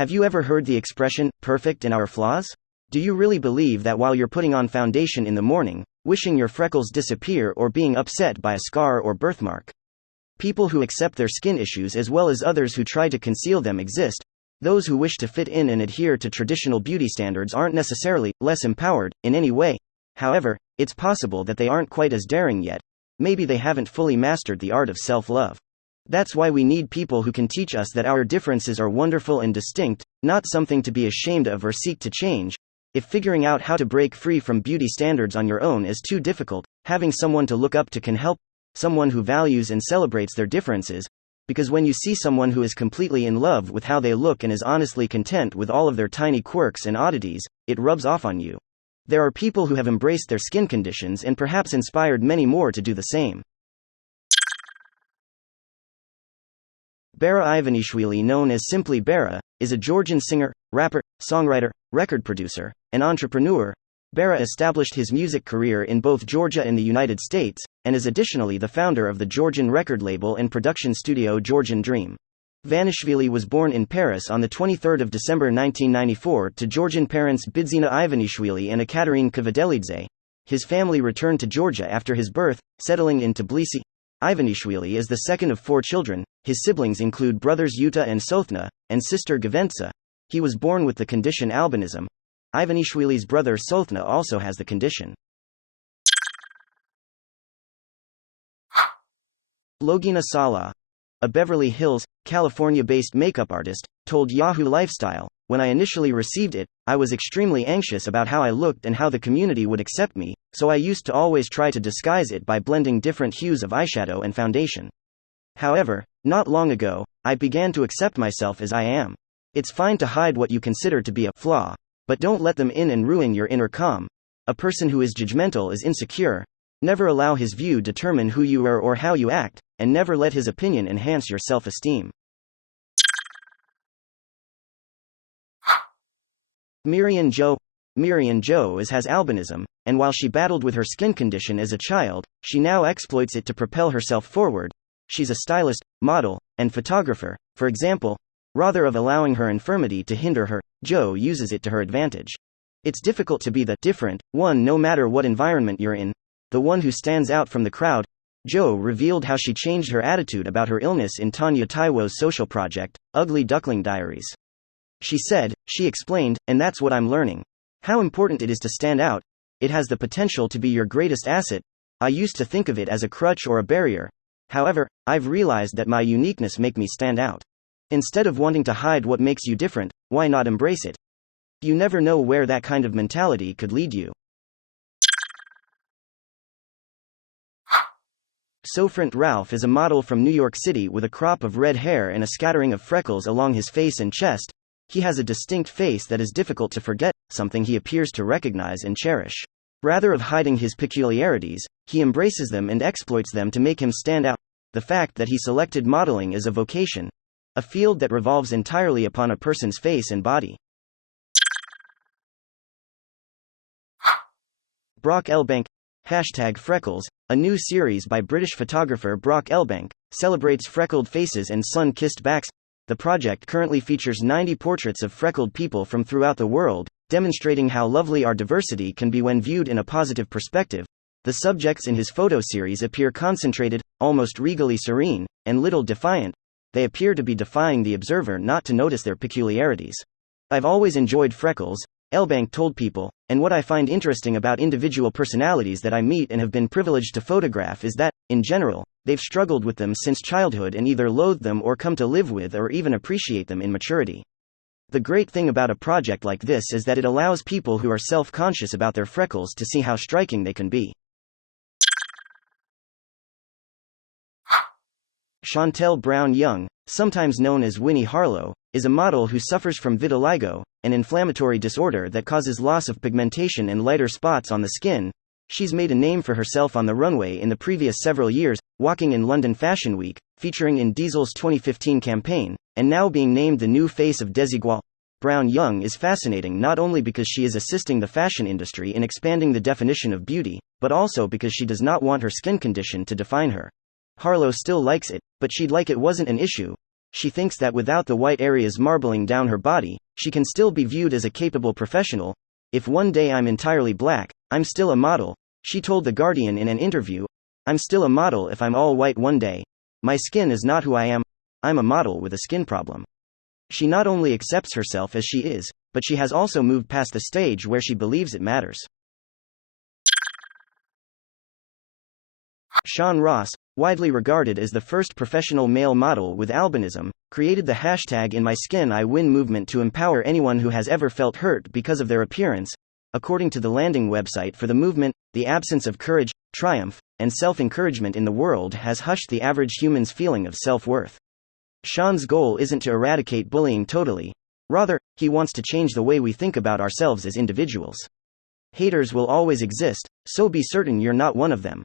Have you ever heard the expression, perfect in our flaws? Do you really believe that while you're putting on foundation in the morning, wishing your freckles disappear or being upset by a scar or birthmark? People who accept their skin issues as well as others who try to conceal them exist. Those who wish to fit in and adhere to traditional beauty standards aren't necessarily less empowered in any way. However, it's possible that they aren't quite as daring yet. Maybe they haven't fully mastered the art of self-love. That's why we need people who can teach us that our differences are wonderful and distinct, not something to be ashamed of or seek to change. If figuring out how to break free from beauty standards on your own is too difficult, having someone to look up to can help, someone who values and celebrates their differences. Because when you see someone who is completely in love with how they look and is honestly content with all of their tiny quirks and oddities, it rubs off on you. There are people who have embraced their skin conditions and perhaps inspired many more to do the same. Bara Ivanishvili, known as simply Bara, is a Georgian singer, rapper, songwriter, record producer, and entrepreneur. Bara established his music career in both Georgia and the United States, and is additionally the founder of the Georgian record label and production studio Georgian Dream. Vanishvili was born in Paris on 23 December 1994 to Georgian parents Bidzina Ivanishvili and Ekaterina Kvadelidze. His family returned to Georgia after his birth, settling in Tbilisi. Ivanishvili is the second of 4 children. His siblings include brothers Yuta and Sothna, and sister Gavensa. He was born with the condition albinism. Ivanishvili's brother Sothna also has the condition. Logina Asala, a Beverly Hills, California-based makeup artist, told Yahoo Lifestyle, "When I initially received it, I was extremely anxious about how I looked and how the community would accept me, so I used to always try to disguise it by blending different hues of eyeshadow and foundation. However, not long ago, I began to accept myself as I am. It's fine to hide what you consider to be a flaw, but don't let them in and ruin your inner calm. A person who is judgmental is insecure. Never allow his view determine who you are or how you act, and never let his opinion enhance your self-esteem." Miriam Joe. Miriam Joe has albinism, and while she battled with her skin condition as a child, she now exploits it to propel herself forward. She's a stylist, model, and photographer, for example. Rather of allowing her infirmity to hinder her, Joe uses it to her advantage. It's difficult to be the different one no matter what environment you're in, the one who stands out from the crowd. Joe revealed how she changed her attitude about her illness in Tanya Taiwo's social project, Ugly Duckling Diaries. She said, she explained, "And that's what I'm learning. How important it is to stand out. It has the potential to be your greatest asset. I used to think of it as a crutch or a barrier. However, I've realized that my uniqueness makes me stand out. Instead of wanting to hide what makes you different, why not embrace it? You never know where that kind of mentality could lead you." Sofrant Ralph is a model from New York City with a crop of red hair and a scattering of freckles along his face and chest. He has a distinct face that is difficult to forget, something he appears to recognize and cherish. Rather of hiding his peculiarities, he embraces them and exploits them to make him stand out. The fact that he selected modeling as a vocation, a field that revolves entirely upon a person's face and body. Brock Elbank. #Freckles, a new series by British photographer Brock Elbank, celebrates freckled faces and sun-kissed backs. The project currently features 90 portraits of freckled people from throughout the world, demonstrating how lovely our diversity can be when viewed in a positive perspective. The subjects in his photo series appear concentrated, almost regally serene, and little defiant. They appear to be defying the observer not to notice their peculiarities. "I've always enjoyed freckles," Elbank told People, "and what I find interesting about individual personalities that I meet and have been privileged to photograph is that, in general, they've struggled with them since childhood and either loathed them or come to live with or even appreciate them in maturity. The great thing about a project like this is that it allows people who are self-conscious about their freckles to see how striking they can be." Chantelle Brown Young, sometimes known as Winnie Harlow, is a model who suffers from vitiligo, an inflammatory disorder that causes loss of pigmentation and lighter spots on the skin. She's made a name for herself on the runway in the previous several years, walking in London Fashion Week, featuring in Diesel's 2015 campaign, and now being named the new face of Desigual. Brown Young is fascinating not only because she is assisting the fashion industry in expanding the definition of beauty, but also because she does not want her skin condition to define her. Harlow still likes it, but she'd like it wasn't an issue. She thinks that without the white areas marbling down her body, she can still be viewed as a capable professional. If one day I'm entirely black, I'm still a model, she told The Guardian in an interview. I'm still a model if I'm all white one day. My skin is not who I am. I'm a model with a skin problem. She not only accepts herself as she is, but she has also moved past the stage where she believes it matters. Sean Ross, widely regarded as the first professional male model with albinism, created the hashtag #InMySkinIWin movement to empower anyone who has ever felt hurt because of their appearance. According to the landing website for the movement, the absence of courage, triumph, and self-encouragement in the world has hushed the average human's feeling of self-worth. Sean's goal isn't to eradicate bullying totally. Rather, he wants to change the way we think about ourselves as individuals. Haters will always exist, so be certain you're not one of them.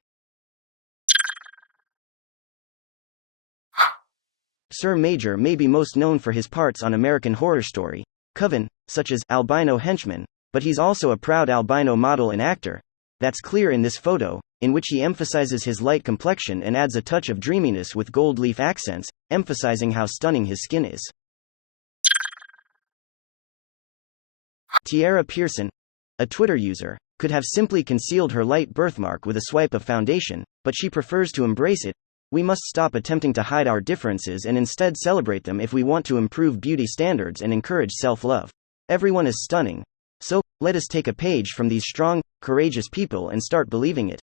Sir Major may be most known for his parts on American Horror Story, Coven, such as albino henchman, but he's also a proud albino model and actor. That's clear in this photo, in which he emphasizes his light complexion and adds a touch of dreaminess with gold leaf accents, emphasizing how stunning his skin is. Tierra Pearson, a Twitter user, could have simply concealed her light birthmark with a swipe of foundation, but she prefers to embrace it. We must stop attempting to hide our differences and instead celebrate them if we want to improve beauty standards and encourage self-love. Everyone is stunning. So, let us take a page from these strong, courageous people and start believing it.